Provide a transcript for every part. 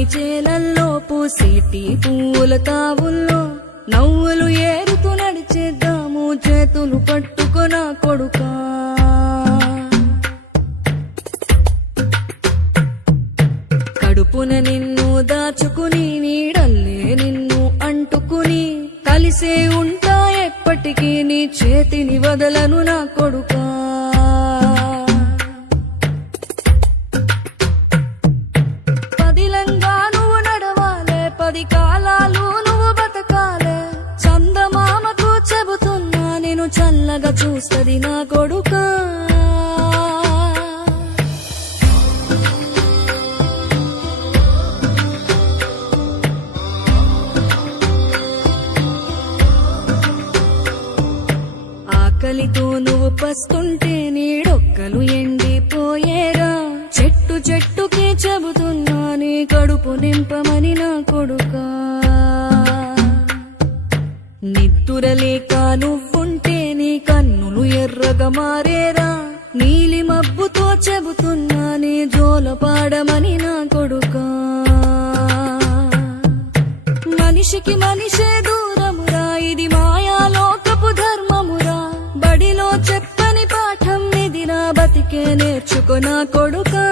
పచ్చని చేలల్లో పూసేటి పూల తావుల్లో నవ్వులు ఏరుతూ నడిచేద్దాము చేతులు పట్టుకొన కొడుకా. కడుపున నిన్ను దాచుకుని నీడల్లే నిన్ను అంటుకుని కలిసే ఉంటా ఎప్పటికీ నీ చేతిని వదలను నా కొడుకా. పదిలంగా నువ్వు నడవాలే, 10 కాలాలు నువ్వు బతకాలే. చందమామకు చెబుతున్నా నేను చల్లగా చూస్తది నా కొడుకా. ఆకలితో నువ్వు పస్తుంటే నీడొక్కలు ఎండిపోయేరా. చెట్టు చెట్టుకి చెబుతున్నా నీ కడుపు నింపమని నా కొడుకా. నిద్దురలేక నువ్వుంటే నీ కన్నులు ఎర్రగా మారేరా. నీలి మబ్బుతో చెబుతున్నా నీ జోల పాడమని నా కొడుకా. మనిషికి మనిషే దూరమురా, ఇది మాయాలోకపు ధర్మమురా. బడిలో చెప్పని పాఠం ఇది, నా బతికే నేర్చుకో నా కొడుకా.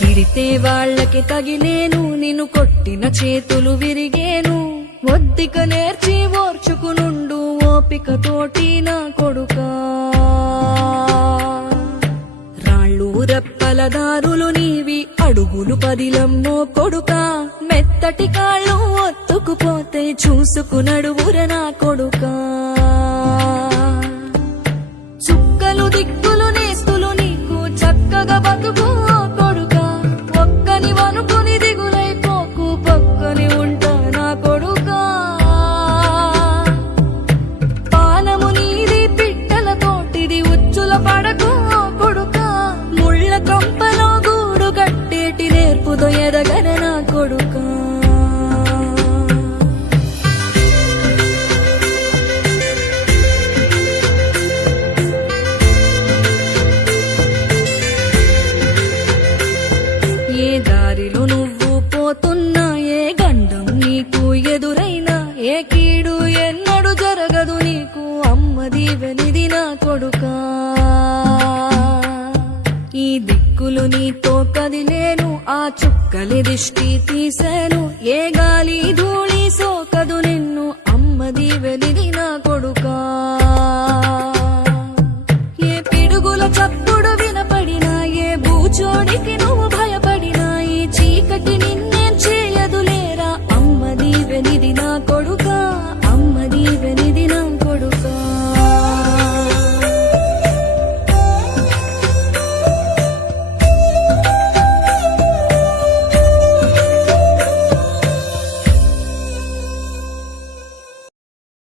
తిడితే వాళ్ళకి తగిలేను, నిన్ను కొట్టిన చేతులు విరిగేను. ఒద్దిక నేర్చి ఓర్చుకునుండు ఓపిక తోటి నా కొడుకా. రాళ్ళు రెప్పల దారులు నీవి, అడుగులు పదిలమ్మో కొడుకా. మెత్తటి కాళ్ళు ఒత్తుకుపోతే చూసుకునడువుర నా కొడుకా. చుక్కలు దిక్కులు నేస్తులు నీకు చక్కగా బతుకు కొడుకా. ఒక్కని వనుకుని దిగులైపోకు, పక్కని ఉంటా నా కొడుకా. పానము నీది పిట్టల తోటిది, ఉచ్చుల పడకు కొడుకా. ముళ్ళ కంపలో గూడు కట్టేటి నేర్పుతో ఎదగన నా కొడుకా. ఏ దారిలో నువ్వు పోతున్నా, ఏ గండం నీకు ఎదురైనా, ఏ కీడు ఎన్నడు జరగదు నీకు అమ్మ దీవెనిది నా కొడుకా. ఈ దిక్కులు నీతో కదిలేను, ఆ చుక్కలి దిష్టి తీసేను. ఏ గాలి ధూళి సోకదు